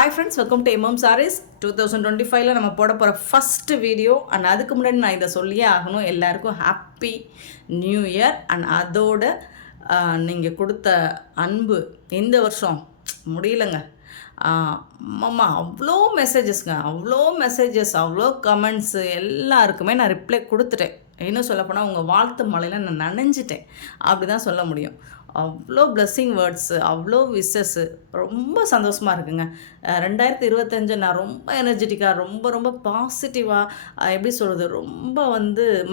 Hi friends, welcome to MM sarees. 2025 நம்ம போட போகிற ஃபஸ்ட்டு வீடியோ. அண்ட் அதுக்கு முன்னாடி நான் இதை சொல்லியே ஆகணும், எல்லாருக்கும் ஹாப்பி நியூ இயர். அண்ட் அதோட நீங்கள் கொடுத்த அன்பு இந்த வருஷம் முடியலைங்க. அம்மா அவ்வளோ மெசேஜஸ்ங்க, அவ்வளோ கமெண்ட்ஸு எல்லாருக்குமே நான் ரிப்ளை கொடுத்துட்டேன். இன்னும் சொல்லப்போனால் உங்கள் வாழ்த்து மலையில் நான் நனைஞ்சிட்டேன், அப்படி தான் சொல்ல முடியும். அவ்வளோ பிளெஸ்ஸிங் வேர்ட்ஸு, அவ்வளோ விஷஸ்ஸு, ரொம்ப சந்தோஷமாக இருக்குங்க. 2025 நான் ரொம்ப எனர்ஜெட்டிக்காக, ரொம்ப பாசிட்டிவாக, எப்படி சொல்கிறது, ரொம்ப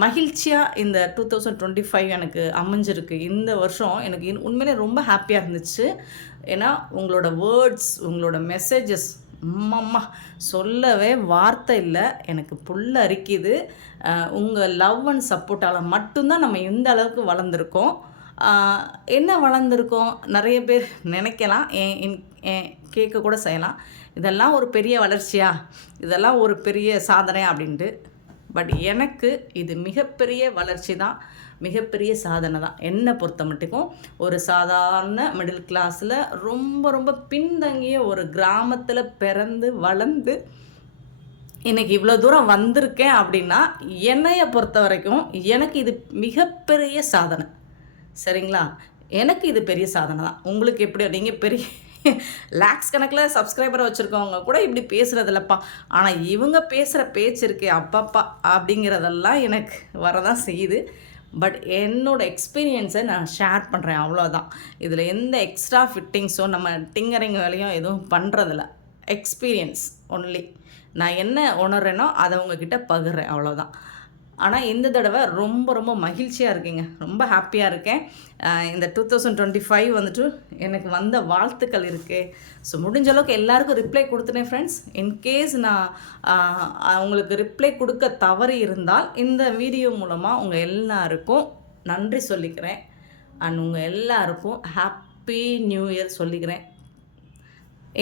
மகிழ்ச்சியாக இந்த 2025 எனக்கு அமைஞ்சிருக்கு. இந்த வருஷம் எனக்கு உண்மையிலே ரொம்ப ஹாப்பியாக இருந்துச்சு. ஏன்னா உங்களோட வேர்ட்ஸ், உங்களோட மெசேஜஸ் அம்மா சொல்லவே வார்த்தை இல்லை. எனக்கு புல்ல அரிக்குது. உங்கள் லவ் அண்ட் சப்போர்ட்டால் மட்டும்தான் நம்ம இந்த அளவுக்கு வளர்ந்துருக்கோம். என்ன வளர்ந்துருக்கோம் நிறைய பேர் நினைக்கலாம், கேட்க கூட செய்யலாம், இதெல்லாம் ஒரு பெரிய வளர்ச்சியா, இதெல்லாம் ஒரு பெரிய சாதனையா அப்படின்ட்டு. பட் எனக்கு இது மிகப்பெரிய வளர்ச்சி தான், மிகப்பெரிய சாதனை தான். என்னை பொறுத்த மட்டுக்கும் ஒரு சாதாரண மிடில் கிளாஸில் ரொம்ப பின்தங்கிய ஒரு கிராமத்தில் பிறந்து வளர்ந்து இன்றைக்கி இவ்வளோ தூரம் வந்திருக்கேன் அப்படின்னா என்னையை பொறுத்த வரைக்கும் எனக்கு இது மிகப்பெரிய சாதனை. சரிங்களா? எனக்கு இது பெரிய சாதனை தான். உங்களுக்கு எப்படி, நீங்கள் பெரிய லேக்ஸ் கணக்கில் சப்ஸ்கிரைபரை வச்சுருக்கவங்க கூட இப்படி பேசுகிறதில்லப்பா, ஆனால் இவங்க பேசுகிற பேச்சு இருக்கே அப்பப்பா அப்படிங்கிறதெல்லாம் எனக்கு வரதான் செய்யுது. பட் என்னோடய எக்ஸ்பீரியன்ஸை நான் ஷேர் பண்ணுறேன், அவ்வளோதான். இதில் எந்த எக்ஸ்ட்ரா ஃபிட்டிங்ஸோ நம்ம டிங்கரிங் வேலையும் எதுவும் பண்ணுறதில்ல. Experience only. நான் என்ன உணர்றேனோ அதை உங்ககிட்ட பகிர்றேன், அவ்வளோதான். ஆனால் இந்த தடவை ரொம்ப மகிழ்ச்சியாக இருக்கேங்க, ரொம்ப ஹாப்பியாக இருக்கேன். இந்த 2025 எனக்கு வந்த வாழ்த்துக்கள் இருக்குது. ஸோ முடிஞ்ச அளவுக்கு எல்லாருக்கும் ரிப்ளை கொடுத்துட்டேன் ஃப்ரெண்ட்ஸ். இன்கேஸ் நான் உங்களுக்கு ரிப்ளை கொடுக்க தவறி இருந்தால் இந்த வீடியோ மூலமாக உங்கள் எல்லாருக்கும் நன்றி சொல்லிக்கிறேன். அண்ட் உங்கள் எல்லாருக்கும் ஹாப்பி நியூ இயர் சொல்லிக்கிறேன்.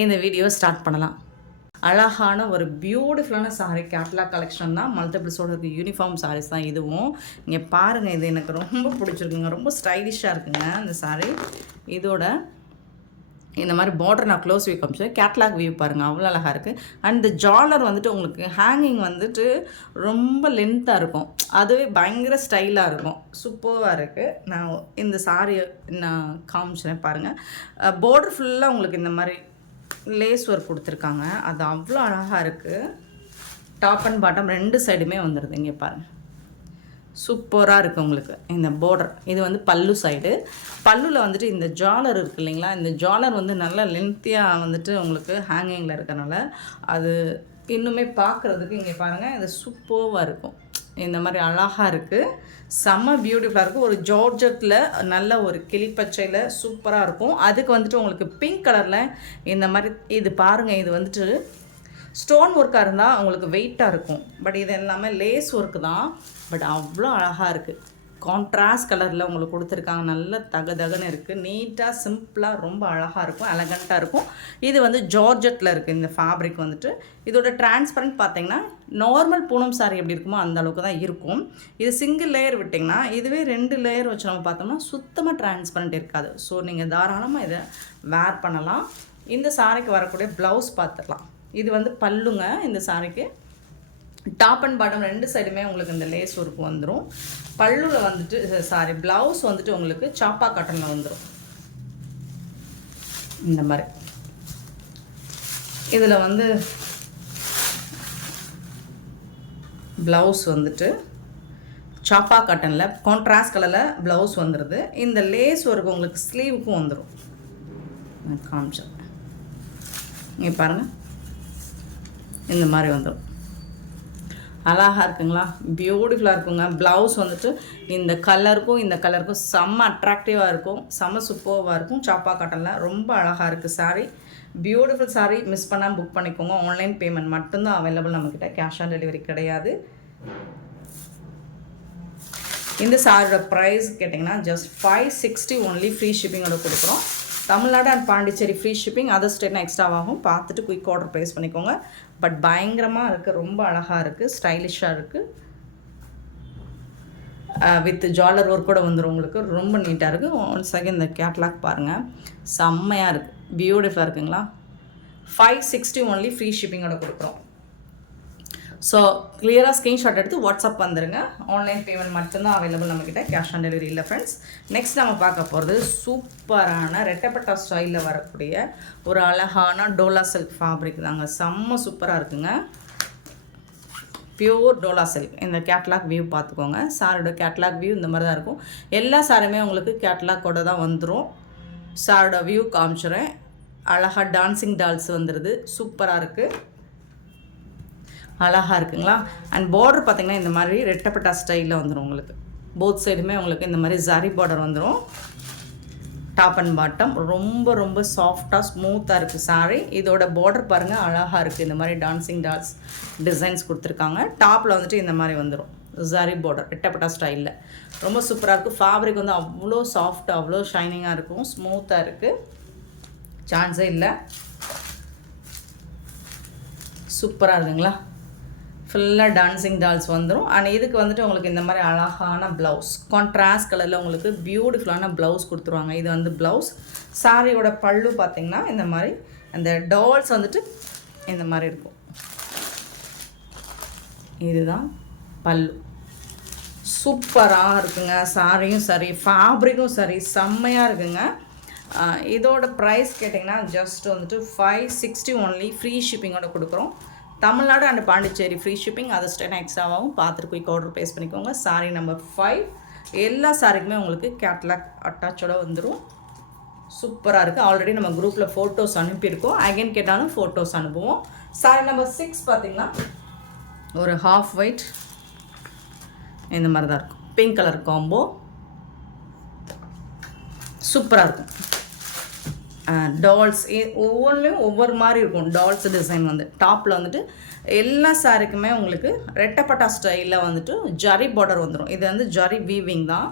இந்த வீடியோ ஸ்டார்ட் பண்ணலாம். அழகான ஒரு பியூட்டிஃபுல்லான சாரீ கேட்லாக் கலெக்ஷன் தான். மல்டிபிள்ஸோட இருக்குது, யூனிஃபார்ம் சாரீஸ் தான் இதுவும். இங்கே பாருங்கள், இது எனக்கு ரொம்ப பிடிச்சிருக்குங்க, ரொம்ப ஸ்டைலிஷாக இருக்குங்க இந்த சாரீ. இதோட இந்த மாதிரி பார்டர் நான் க்ளோஸ் வியூ காமிச்சேன், கேட்லாக் வியூ பாருங்கள், அவ்வளோ அழகாக இருக்குது. அண்ட் இந்த ஜாலர் உங்களுக்கு ஹேங்கிங் ரொம்ப லென்த்தாக இருக்கும், அதுவே பயங்கர ஸ்டைலாக இருக்கும், சூப்பராக இருக்குது. நான் இந்த சாரியை நான் காமிச்சேன் பாருங்கள். பார்டர் ஃபுல்லாக உங்களுக்கு இந்த மாதிரி லேஸ் ஒர்க் கொடுத்துருக்காங்க, அது அவ்வளோ அழகாக இருக்குது. டாப் அண்ட் பாட்டம் ரெண்டு சைடுமே வந்துடுது. இங்கே பாருங்கள், சூப்பராக இருக்குது உங்களுக்கு இந்த பார்டர். இது பல்லு சைடு. பல்லுவில் இந்த ஜாலர் இருக்குது இல்லைங்களா, இந்த ஜாலர் நல்லா லென்த்தியாக உங்களுக்கு ஹேங்கிங்கில் இருக்கிறனால அது இன்னுமே பார்க்குறதுக்கு இங்கே பாருங்கள், இது சூப்பராக இருக்கும். இந்த மாதிரி அழகாக இருக்குது, செம்ம பியூட்டிஃபுல்லாக இருக்குது. ஒரு ஜார்ஜெட்டில் நல்ல ஒரு கிளிப்பச்சையில் சூப்பராக இருக்கும். அதுக்கு உங்களுக்கு பிங்க் கலரில் இந்த மாதிரி இது பாருங்கள், இது ஸ்டோன் ஒர்க்காக இருந்தால் உங்களுக்கு வெயிட்டாக இருக்கும். பட் இது எல்லாமே லேஸ் ஒர்க்கு தான். பட் அவ்வளோ அழகாக இருக்குது. கான்ட்ராஸ்ட் கலரில் உங்களுக்கு கொடுத்துருக்காங்க, நல்ல தகன்னு இருக்குது, நீட்டாக சிம்பிளாக ரொம்ப அழகாக இருக்கும், எலகண்ட்டாக இருக்கும். இது ஜார்ஜெட்டில் இருக்குது இந்த ஃபேப்ரிக். இதோட டிரான்ஸ்பரண்ட் பார்த்தீங்கன்னா நார்மல் பூனம் சாரி எப்படி இருக்குமோ அந்த அளவுக்கு தான் இருக்கும். இது சிங்கிள் லேயர் விட்டிங்கன்னா, இதுவே 2 லேயர் வச்சு நம்ம பார்த்தோம்னா சுத்தமாக டிரான்ஸ்பரண்ட் இருக்காது. ஸோ நீங்கள் தாராளமாக இதை வேர் பண்ணலாம். இந்த சாரிக்கு வரக்கூடிய ப்ளவுஸ் பார்த்துக்கலாம். இது பல்லுங்க இந்த சாரிக்கு. டாப் அண்ட் பாட்டம் ரெண்டு சைடுமே உங்களுக்கு இந்த லேஸ் ஒர்க் வந்துடும். பல்லுவில் ப்ளவுஸ் உங்களுக்கு சாப்பா காட்டனில் வந்துடும் இந்த மாதிரி. இதில் ப்ளவுஸ் சாப்பா காட்டனில் கான்ட்ராஸ்ட் கலரில் ப்ளவுஸ் வந்துடுது. இந்த லேஸ் ஒர்க் உங்களுக்கு ஸ்லீவுக்கும் வந்துடும். காமிச்சேன், இங்கே பாருங்கள், இந்த மாதிரி வந்துடும். அழகாக இருக்குங்களா, பியூட்டிஃபுல்லாக இருக்குங்க. ப்ளவுஸ் இந்த கலருக்கும் செம்ம அட்ராக்டிவாக இருக்கும், செம்ம சூப்பராக இருக்கும். சாப்பா காட்டனில் ரொம்ப அழகாக இருக்குது சாரீ. பியூட்டிஃபுல் சாரீ. மிஸ் பண்ணாமல் புக் பண்ணிக்கோங்க. ஆன்லைன் பேமெண்ட் மட்டும்தான் அவைலபிள் நம்மக்கிட்ட, கேஷ் ஆன் டெலிவரி கிடையாது. இந்த சாரியோட ப்ரைஸ் கேட்டிங்கன்னா ஜஸ்ட் 560 ஒன்லி. ஃப்ரீ ஷிப்பிங்கோட கொடுக்குறோம். Tamil Nadu and Pondicherry free shipping, other ஸ்டேட்னா எக்ஸ்ட்ராவாகும். பார்த்துட்டு குயிக் ஆர்டர் ப்ளேஸ் பண்ணிக்கோங்க. பட் பயங்கரமாக இருக்குது, ரொம்ப அழகாக இருக்குது, ஸ்டைலிஷாக இருக்குது. வித் ஜாலர் ஒர்க் கூட வந்துடும் உங்களுக்கு, ரொம்ப நீட்டாக இருக்குது. ஒன் செகண்ட் இந்த கேட்லாக் பாருங்கள், செம்மையாக இருக்குது, பியூட்டிஃபுல்லாக இருக்குங்களா. 560 ஒன்லி ஃப்ரீ ஷிப்பிங்கோட கொடுக்குறோம். ஸோ கிளியராக ஸ்க்ரீன்ஷாட் எடுத்து வாட்ஸ்அப் வந்துடுங்க. ஆன்லைன் பேமெண்ட் மட்டும்தான் அவைலபிள் நம்மக்கிட்ட, கேஷ் ஆன் டெலிவரி இல்லை ஃப்ரெண்ட்ஸ். நெக்ஸ்ட் நம்ம பார்க்க போகிறது சூப்பரான ரெட்டப்பட்டா ஸ்டைலில் வரக்கூடிய ஒரு அழகான டோலா சில்க் ஃபேப்ரிக் தாங்க. செம்ம சூப்பராக இருக்குங்க. Pure Dola silk. இந்த கேட்லாக் வியூ பார்த்துக்கோங்க. சாரோட கேட்லாக் வியூ இந்த மாதிரி தான் இருக்கும். எல்லா சாரியுமே உங்களுக்கு கேட்லாக்கோட தான் வந்துடும். சாரோட வியூ காமிச்சுறேன். அழகாக டான்சிங் டால்ஸ் வந்துடுது. சூப்பராக இருக்குது, அழகாக இருக்குங்களா. அண்ட் பார்டர் பார்த்திங்கன்னா இந்த மாதிரி ரெட்டப்பட்டா ஸ்டைலில் வந்துடும் உங்களுக்கு. போத் சைடுமே உங்களுக்கு இந்த மாதிரி ஜரி பார்டர் வந்துடும். டாப் அண்ட் பாட்டம் ரொம்ப ரொம்ப சாஃப்டாக ஸ்மூத்தாக இருக்குது சாரி. இதோட பார்டர் பாருங்கள், அழகாக இருக்குது. இந்த மாதிரி டான்சிங் டால்ஸ் டிசைன்ஸ் கொடுத்துருக்காங்க. டாப்பில் வந்துட்டு இந்த மாதிரி வந்துடும் ஜரி பார்டர் ரெட்டப்பட்டா ஸ்டைலில். ரொம்ப சூப்பராக இருக்குது. ஃபேப்ரிக் வந்து அவ்வளோ சாஃப்டாக அவ்வளோ ஷைனிங்காக இருக்கும், ஸ்மூத்தாக இருக்குது, சான்ஸே இல்லை. சூப்பராக இருக்குங்களா. ஃபுல்லாக டான்சிங் டால்ஸ் வந்துடும். அண்ட் இதுக்கு வந்துட்டு உங்களுக்கு இந்த மாதிரி அழகான ப்ளவுஸ் கான்ட்ராஸ்ட் கலரில் உங்களுக்கு பியூட்டிஃபுல்லான ப்ளவுஸ் கொடுத்துருவாங்க. இது வந்து ப்ளவுஸ். சாரியோட பல்லு பார்த்திங்கன்னா இந்த மாதிரி அந்த டால்ஸ் வந்துட்டு இந்த மாதிரி இருக்கும். இதுதான் பல்லு. சூப்பராக இருக்குங்க. சாரியும் சரி, ஃபேப்ரிக்கும் சரி, செம்மையாக இருக்குங்க. இதோட ப்ரைஸ் கேட்டிங்கன்னா ஜஸ்ட் வந்துட்டு 560 ஒன்லி ஃப்ரீ ஷிப்பிங்கோட கொடுக்குறோம். Tamil Nadu and Pondicherry free shipping. அது ஸ்டென் எக்ஸ்ட்ராவாகவும் பார்த்துட்டு குயிக் ஆர்டர் ப்ளேஸ் பண்ணிக்கோங்க. சாரி நம்பர் 5. எல்லா சாரிக்குமே உங்களுக்கு கேட்லாக் அட்டாச்சோட வந்துடும். சூப்பராக இருக்குது. ஆல்ரெடி நம்ம குரூப்பில் ஃபோட்டோஸ் அனுப்பியிருக்கோம். அகைன் கேட்டாலும் ஃபோட்டோஸ் அனுப்புவோம். சாரி நம்பர் 6 பார்த்திங்கன்னா ஒரு ஹாஃப் ஒயிட் இந்த மாதிரி தான் இருக்கும். பிங்க் கலர் காம்போ சூப்பராக இருக்கும். டால்ஸ் ஒவ்வொன்றுலையும் ஒவ்வொரு மாதிரி இருக்கும். டால்ஸ் டிசைன் வந்து டாப்பில் வந்துட்டு எல்லா சாரிக்குமே உங்களுக்கு ரெட்டப்பட்டா ஸ்டைலில் வந்துட்டு ஜரி பார்டர் வந்துடும். இது வந்து ஜரி வீவிங் தான்.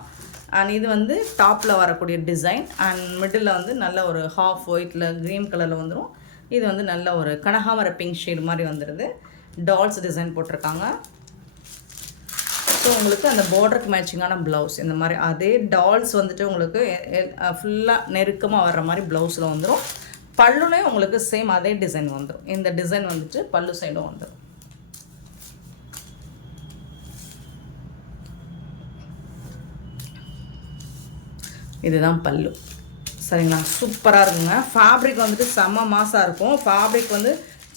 அண்ட் இது வந்து டாப்பில் வரக்கூடிய டிசைன். அண்ட் மிடில் வந்து நல்ல ஒரு ஹாஃப் ஒயிட்டில் க்ரீன் கலரில் வந்துடும். இது வந்து நல்ல ஒரு கனகாமர பிங்க் ஷேட் மாதிரி வந்துடுது. டால்ஸ் டிசைன் போட்டிருக்காங்க. ஸோ உங்களுக்கு அந்த பார்டருக்கு மேட்சிங்கான ப்ளவுஸ் இந்த மாதிரி அதே டால்ஸ் வந்துட்டு உங்களுக்கு ஃபுல்லாக நெருக்கமாக வர்ற மாதிரி ப்ளவுஸில் வந்துடும். பல்லுலேயும் உங்களுக்கு சேம் அதே டிசைன் வந்துடும். இந்த டிசைன் வந்துட்டு பல்லு சைடும் வந்துடும். இதுதான் பல்லு. சரிங்களா. சூப்பராக இருக்குங்க. ஃபேப்ரிக் வந்துட்டு செம்ம மாசாக இருக்கும். ஃபேப்ரிக் வந்து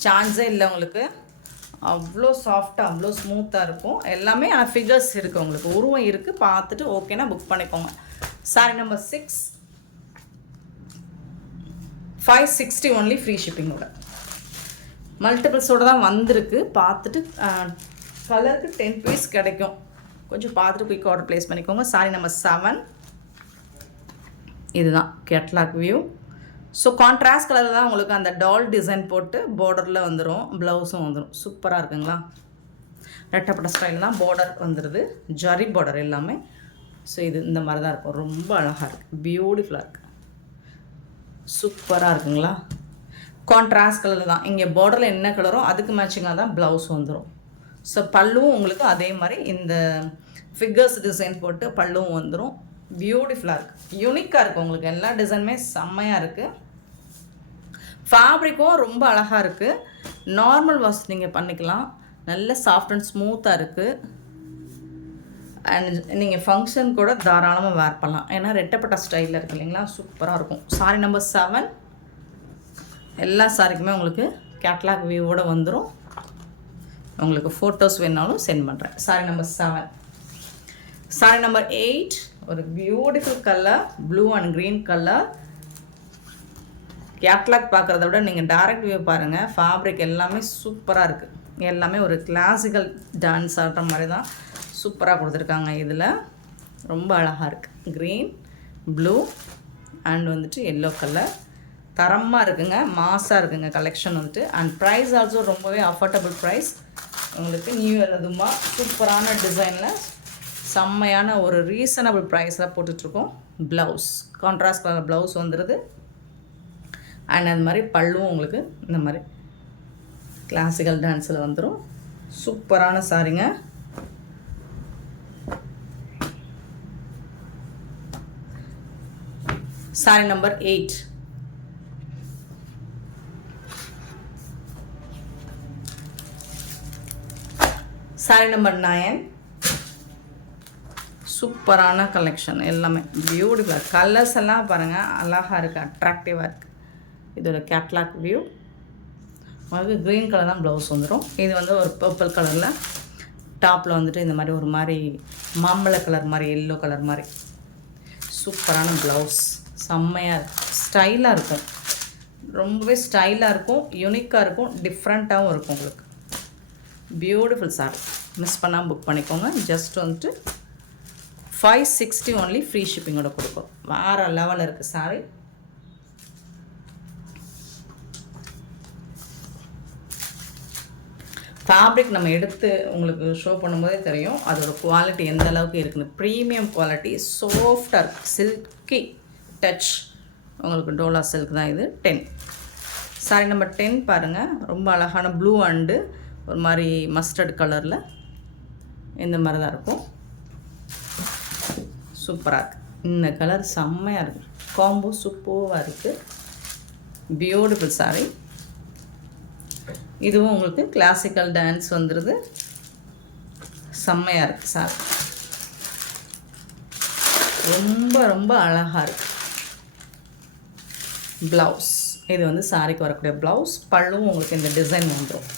சான்ஸே இல்லை உங்களுக்கு. அவ்வளோ சாஃப்டாக அவ்வளோ ஸ்மூத்தாக இருக்கும். எல்லாமே ஆனால் ஃபிகர்ஸ் இருக்குது உங்களுக்கு, உருவம் இருக்குது. பார்த்துட்டு ஓகேனா புக் பண்ணிக்கோங்க. சாரி நம்பர் 6 560 ஒன்லி ஃப்ரீ ஷிப்பிங்கோட. மல்டிபிள்ஸோடு தான் வந்திருக்கு. பார்த்துட்டு கலருக்கு 10 பீஸ் கிடைக்கும். கொஞ்சம் பார்த்துட்டு குயிக் ஆர்டர் ப்ளேஸ் பண்ணிக்கோங்க. சாரி நம்பர் 7. இதுதான் கேட்லாக் வியூ. ஸோ கான்ட்ராஸ்ட் கலரில் தான் உங்களுக்கு அந்த டால் டிசைன் போட்டு பார்டரில் வந்துடும். ப்ளவுஸும் வந்துடும். சூப்பராக இருக்குங்களா. ரெட்டப்பட்ட ஸ்டைல் தான். பார்டர் வந்துடுது, ஜரி பார்டர் எல்லாமே. ஸோ இது இந்த மாதிரி தான் இருக்கும். ரொம்ப அழகாக இருக்குது, பியூட்டிஃபுல்லாக இருக்குது, சூப்பராக இருக்குங்களா. கான்ட்ராஸ்ட் கலரில் தான். இங்கே பார்டரில் என்ன கலரோ அதுக்கு மேட்சிங்காக தான் ப்ளவுஸ் வந்துடும். ஸோ பல்லுவும் உங்களுக்கு அதே மாதிரி இந்த ஃபிகர்ஸ் டிசைன் போட்டு பல்லுவும் வந்துடும். பியூட்டிஃபுல்லாக இருக்குது, யூனிக்காக இருக்குது. உங்களுக்கு எல்லா டிசைனுமே செம்மையாக இருக்குது. ஃபேப்ரிக்கும் ரொம்ப அழகாக இருக்குது. நார்மல் வாஷ் நீங்கள் பண்ணிக்கலாம். நல்ல சாஃப்ட் அண்ட் ஸ்மூத்தாக இருக்குது. அண்ட் நீங்கள் ஃபங்க்ஷன் கூட தாராளமாக வேர் பண்ணலாம். ஏன்னா ரெட்டப்பட்ட ஸ்டைலில் இருக்குது இல்லைங்களா, சூப்பராக இருக்கும். Sorry number 7. எல்லா சாரிக்குமே உங்களுக்கு கேட்லாக் வியூவோடு வந்துடும். உங்களுக்கு ஃபோட்டோஸ் வேணாலும் சென்ட் பண்ணுறேன். Sorry number 7. Sorry number 8. ஒரு beautiful colour, blue and green colour. Catalogue பார்க்குறத விட நீங்கள் டைரக்ட் வியூ பாருங்கள். ஃபேப்ரிக் எல்லாமே சூப்பராக இருக்குது. எல்லாமே ஒரு கிளாசிக்கல் டான்ஸ் ஆடுற மாதிரி தான் சூப்பராக கொடுத்துருக்காங்க. இதில் ரொம்ப அழகாக இருக்குது. க்ரீன், ப்ளூ அண்ட் வந்துட்டு எல்லோ கலர். தரமாக இருக்குங்க, மாஸாக இருக்குங்க கலெக்ஷன் வந்துட்டு. அண்ட் ப்ரைஸ் ஆல்சோ ரொம்பவே அஃபோர்டபுள் ப்ரைஸ். உங்களுக்கு நியூ இயர் அதுமா சூப்பரான டிசைனில் செம்மையான ஒரு ரீசனபிள் ப்ரைஸில் போட்டுட்ருக்கோம். ப்ளவுஸ் கான்ட்ராஸ்ட் கலர் ப்ளவுஸ் வந்துடுது. அண்ட் அது மாதிரி பல்லுவும் உங்களுக்கு இந்த மாதிரி கிளாசிக்கல் டான்ஸில் வந்துடும். சூப்பரான சாரிங்க. Sorry number 8. Sorry number 9. சூப்பரான கலெக்ஷன் எல்லாமே பியூட்டிஃபுல்லாக. கலர்ஸ் எல்லாம் பாருங்கள், அழகாக இருக்குது, அட்ராக்டிவாக இருக்குது. இதோட கேட்லாக் வியூ. உங்களுக்கு க்ரீன் கலர் தான் ப்ளவுஸ் வந்துடும். இது வந்து ஒரு பர்பிள் கலரில் டாப்பில் வந்துட்டு இந்த மாதிரி ஒரு மாதிரி மாம்பழ கலர் மாதிரி எல்லோ கலர் மாதிரி சூப்பரான ப்ளவுஸ். செம்மையாக இருக்கும், ஸ்டைலாக இருக்கும், ரொம்பவே ஸ்டைலாக இருக்கும், யூனிக்காக இருக்கும், டிஃப்ரெண்ட்டாகவும் இருக்கும். உங்களுக்கு பியூட்டிஃபுல் சாரி. மிஸ் பண்ணாமல் புக் பண்ணிக்கோங்க. ஜஸ்ட் வந்துட்டு 560 ஒன்லி, ஃப்ரீ ஷிப்பிங்கோட கொடுக்கும். வேறு லெவலில் இருக்குது சாரி. ஃபேப்ரிக் நம்ம எடுத்து உங்களுக்கு ஷோ பண்ணும்போதே தெரியும் அதோட குவாலிட்டி எந்த அளவுக்கு இருக்குன்னு. ப்ரீமியம் குவாலிட்டி, சாஃப்டாக இருக்குது, சில்கி டச். உங்களுக்கு டோலா சில்க் தான் இது. 10 சாரி நம்பர் 10 பாருங்கள். ரொம்ப அழகான ப்ளூ அண்டு ஒரு மாதிரி மஸ்டர்ட் கலரில் இந்த மாதிரி தான் இருக்கும். சூப்பராக இருக்குது. இந்த கலர் செம்மையாக இருக்குது, காம்போ சூப்பராக இருக்குது. Beautiful sorry. இதுவும் உங்களுக்கு கிளாசிக்கல் டான்ஸ் வந்துடுது. செம்மையாக இருக்குது சாரி. ரொம்ப ரொம்ப அழகாக இருக்குது. ப்ளவுஸ் இது வந்து சாரிக்கு வரக்கூடிய ப்ளவுஸ். பல்லுவும் உங்களுக்கு இந்த டிசைன் வந்துடும்.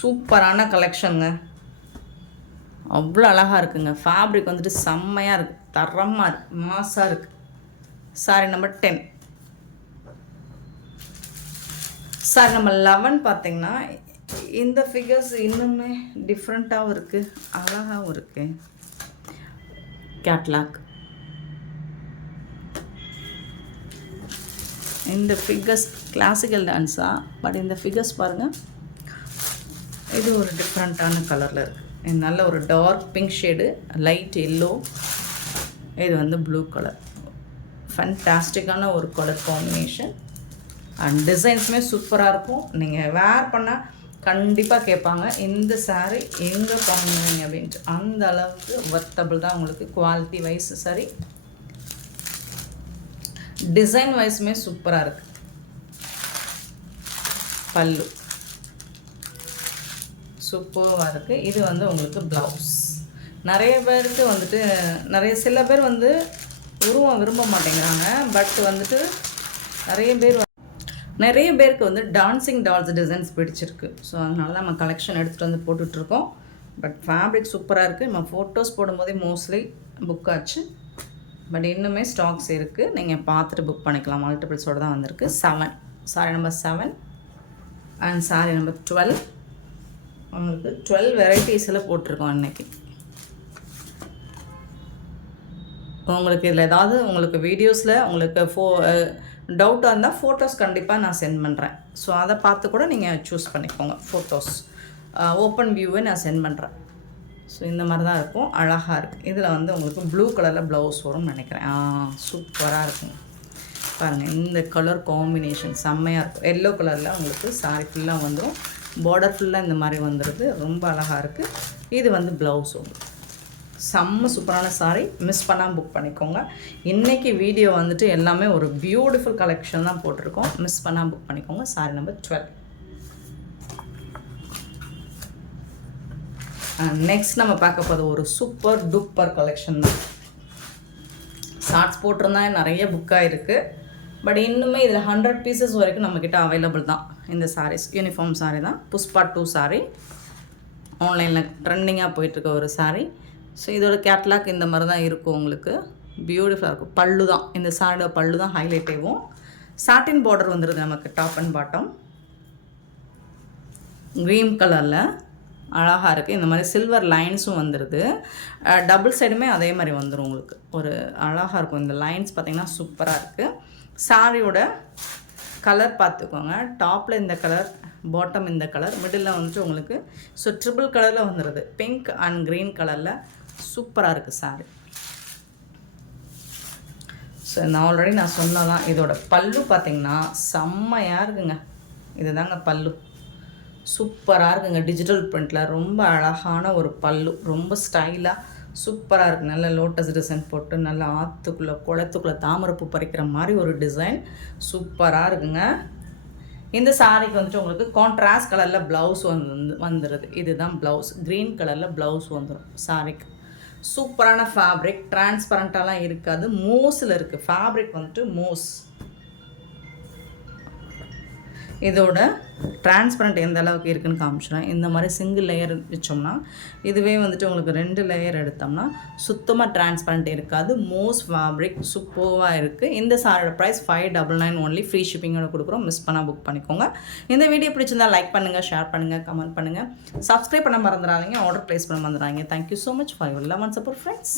சூப்பரான கலெக்ஷனுங்க, அவ்வளோ அழகாக இருக்குங்க. ஃபேப்ரிக் வந்துட்டு செம்மையாக இருக்குது, தரமாக இருக்குது, மாசாக இருக்குது. Sorry number 10. சாரி நம்பர் 11 பார்த்தீங்கன்னா இந்த ஃபிகர்ஸ் இன்னுமே டிஃப்ரெண்ட்டாகவும் இருக்குது, அழகாகவும் இருக்குது. கேட்லாக். இந்த ஃபிகர்ஸ் கிளாசிக்கல் டான்ஸா, பட் இந்த ஃபிகர்ஸ் பாருங்கள், இது ஒரு டிஃப்ரெண்ட்டான கலரில் இருக்குது. நல்ல ஒரு dark pink shade, light yellow, இது வந்து ப்ளூ கலர். ஃபேன்டாஸ்டிக்கான ஒரு கலர் காம்பினேஷன் அண்ட் டிசைன்ஸுமே சூப்பராக இருக்கும். நீங்கள் வேர் பண்ணால் கண்டிப்பாக கேட்பாங்க இந்த சாரீ எங்கே வாங்குவீங்க அப்படின்ட்டு. அந்த அளவுக்கு ஒர்த்தபிள் தான் உங்களுக்கு, குவாலிட்டி வைஸ் சரி, டிசைன் வைஸுமே சூப்பராக இருக்குது. பல்லு சூப்பராக இருக்குது. இது வந்து உங்களுக்கு ப்ளவுஸ். நிறைய பேருக்கு வந்துட்டு சில பேர் வந்து உருவம் விரும்ப மாட்டேங்கிறாங்க. பட் வந்துட்டு நிறைய பேருக்கு வந்து டான்சிங் டால்ஸ் டிசைன்ஸ் பிடிச்சிருக்கு. ஸோ அதனால தான் நம்ம கலெக்ஷன் எடுத்துகிட்டு வந்து போட்டுட்ருக்கோம். பட் ஃபேப்ரிக் சூப்பராக இருக்குது. நம்ம ஃபோட்டோஸ் போடும்போதே மோஸ்ட்லி புக் ஆச்சு. பட் இன்னுமே ஸ்டாக்ஸ் இருக்குது, நீங்கள் பார்த்துட்டு புக் பண்ணிக்கலாம். மல்டிபிள்ஸோடு தான் வந்திருக்கு. 7 sorry number 7 and sorry number 12. உங்களுக்கு 12 வெரைட்டிஸில் போட்டிருக்கோம் இன்றைக்கி. உங்களுக்கு இதில் ஏதாவது உங்களுக்கு வீடியோஸில் உங்களுக்கு டவுட்டாக இருந்தால் ஃபோட்டோஸ் கண்டிப்பாக நான் சென்ட் பண்ணுறேன். ஸோ அதை பார்த்து கூட நீங்கள் சூஸ் பண்ணிக்கோங்க. ஃபோட்டோஸ் ஓப்பன் வியூவை நான் சென்ட் பண்ணுறேன். ஸோ இந்த மாதிரி தான் இருக்கும், அழகாக இருக்குது. இதில் வந்து உங்களுக்கு ப்ளூ கலரில் ப்ளவுஸ் வரும்னு நினைக்கிறேன். சூப்பராக இருக்குங்க. பாருங்கள், இந்த கலர் காம்பினேஷன் செம்மையாக இருக்கும். எல்லோ கலரில் உங்களுக்கு சாரி ஃபுல்லாக வந்துடும், பார்டர் ஃபுல்லாக இந்த மாதிரி வந்துடுது. ரொம்ப அழகாக இருக்குது. இது வந்து ப்ளவுஸ் உங்களுக்கு செம்ம சூப்பரான சாரி. மிஸ் பண்ணாமல் புக் பண்ணிக்கோங்க. இன்றைக்கி வீடியோ வந்துட்டு எல்லாமே ஒரு பியூட்டிஃபுல் கலெக்ஷன் தான் போட்டிருக்கோம். மிஸ் பண்ணாமல் புக் பண்ணிக்கோங்க. சாரி நம்பர் 12. நெக்ஸ்ட் நம்ம பார்க்க போகிறது ஒரு சூப்பர் டூப்பர் கலெக்ஷன் தான். ஷார்ட்ஸ் போட்டிருந்தா நிறைய புக்காக இருக்குது. பட் இன்னுமே இதில் 100 பீசஸ் வரைக்கும் நம்மக்கிட்ட அவைலபிள் தான். இந்த சாரீஸ் யூனிஃபார்ம் சாரீ தான். புஷ்பா 2 சாரீ ஆன்லைனில் ட்ரெண்டிங்காக போயிட்டுருக்க ஒரு சாரீ. ஸோ இதோட கேட்லாக் இந்த மாதிரி தான் இருக்கும். உங்களுக்கு பியூட்டிஃபுல்லாக இருக்கும். பல்லு தான், இந்த சாரியோட பல்லு தான் ஹைலைட் ஆகும். சாட்டின் பார்டர் வந்துடுது நமக்கு டாப் அண்ட் பாட்டம். க்ரீன் கலரில் அழகாக இருக்குது. இந்த மாதிரி சில்வர் லைன்ஸும் வந்துடுது. டபுள் சைடுமே அதே மாதிரி வந்துடும் உங்களுக்கு. ஒரு அழகாக இருக்கும். இந்த லைன்ஸ் பார்த்திங்கன்னா சூப்பராக இருக்குது. சாரியோட கலர் பார்த்துக்கோங்க. டாப்பில் இந்த கலர், பாட்டம் இந்த கலர், மிடில் வந்துட்டு உங்களுக்கு ஸோ ட்ரிபிள் கலரில் வந்துடுது. பிங்க் அண்ட் க்ரீன் கலரில் சூப்பராக இருக்குது சாரி. ஸோ நான் ஆல்ரெடி நான் சொன்னதான். இதோட பல்லு பார்த்திங்கன்னா செம்மையாக இருக்குங்க. இது தாங்க பல்லு, சூப்பராக இருக்குங்க. டிஜிட்டல் பிரிண்டில் ரொம்ப அழகான ஒரு பல்லு, ரொம்ப ஸ்டைலாக சூப்பராக இருக்குது. நல்ல லோட்டஸ் டிசைன் போட்டு நல்ல ஆற்றுக்குள்ளே குளத்துக்குள்ளே தாமரைப்பூ பறிக்கிற மாதிரி ஒரு டிசைன் சூப்பராக இருக்குங்க. இந்த சாரிக்கு வந்துட்டு உங்களுக்கு கான்ட்ராஸ்ட் கலரில் ப்ளவுஸ் வந்துடுது. இதுதான் ப்ளவுஸ், க்ரீன் கலரில் ப்ளவுஸ் வந்துடும் சாரிக்கு. சூப்பரான ஃபேப்ரிக், டிரான்ஸ்பரண்ட்டாலாம் இருக்காது, மூஸில் இருக்குது ஃபேப்ரிக் வந்துட்டு மூஸ். இதோட டிரான்ஸ்பரண்ட் எந்த அளவுக்கு இருக்குதுன்னு காமிச்சிடும். இந்த மாதிரி சிங்கிள் லேயர் வச்சோம்னா, இதுவே வந்துட்டு உங்களுக்கு 2 லேயர் எடுத்தோம்னா சுத்தமாக டிரான்ஸ்பரண்ட் இருக்காது, மூஸ் ஃபேப்ரிக் சூப்பராக இருக்குது. இந்த சாரியோட ப்ரைஸ் 599 ஒன்லி, ஃப்ரீ ஷிப்பிங்கோட கொடுக்குறோம். மிஸ் பண்ணால் புக் பண்ணிக்கோங்க. இந்த வீடியோ பிடிச்சிருந்தால் லைக் பண்ணுங்கள், ஷேர் பண்ணுங்கள், கமெண்ட் பண்ணுங்கள், சப்ஸ்கிரைப் பண்ண மறந்துடாதீங்க, ஆர்டர் ப்ளேஸ் பண்ண மறந்துடாதீங்க. Thank you so much for your love and support friends.